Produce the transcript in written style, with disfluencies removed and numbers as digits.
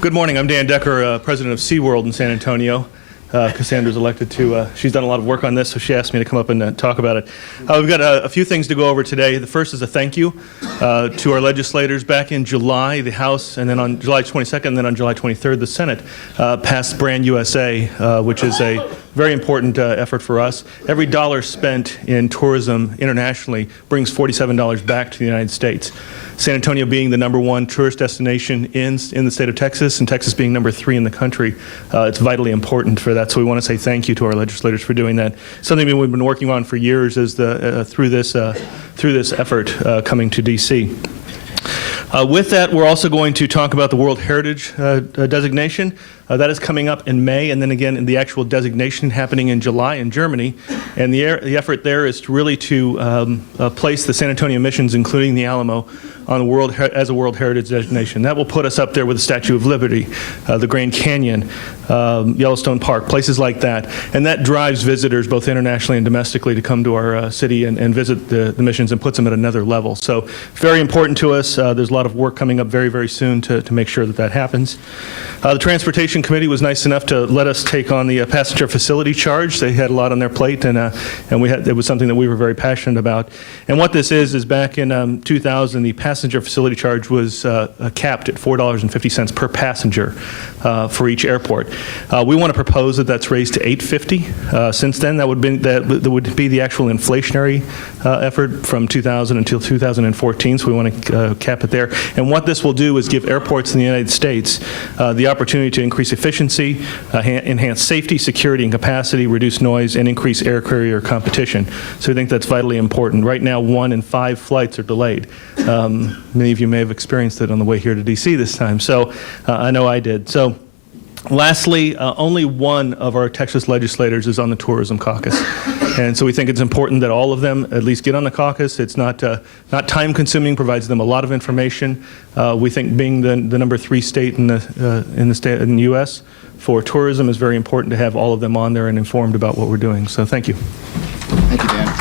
Good morning. I'm Dan Decker, president of SeaWorld in San Antonio. Cassandra's elected to, she's done a lot of work on this, so she asked me to come up and talk about it. We've got a few things to go over today. The first is a thank you to our legislators. Back in July, the House, and then on July 22nd, and then on July 23rd, the Senate passed Brand USA, which is a very important effort for us. Every dollar spent in tourism internationally brings $47 back to the United States. San Antonio being the #1 tourist destination in the state of Texas, and Texas being #3 in the country, it's vitally important for that. So we want to say thank you to our legislators for doing that. Something that we've been working on for years is through this effort coming to D.C. With that, we're also going to talk about the World Heritage designation. That is coming up in May, and then again in the actual designation happening in July in Germany. And the effort there is to really place the San Antonio missions, including the Alamo, on as a World Heritage designation. That will put us up there with the Statue of Liberty, the Grand Canyon, Yellowstone Park, places like that. And that drives visitors both internationally and domestically to come to our city and visit the missions, and puts them at another level. So very important to us. There's a lot of work coming up very, very soon to make sure that happens. The Transportation Committee was nice enough to let us take on the passenger facility charge. They had a lot on their plate, and it was something that we were very passionate about. And what this is back in 2000, the passenger facility charge was capped at $4.50 per passenger for each airport. We want to propose that that's raised to $8.50. Since then, that would be the actual inflationary effort from 2000 until 2014. So we want to cap it there. And what this will do is give airports in the United States the opportunity to increase efficiency, enhance safety, security, and capacity, reduce noise, and increase air carrier competition. So I think that's vitally important. Right now, 1 in 5 flights are delayed. Many of you may have experienced it on the way here to D.C. this time. So I know I did. So lastly, only one of our Texas legislators is on the Tourism Caucus. And so we think it's important that all of them at least get on the caucus. It's not time-consuming, provides them a lot of information. We think being the #3 state in the U.S. for tourism is very important to have all of them on there and informed about what we're doing. So thank you. Thank you, Dan.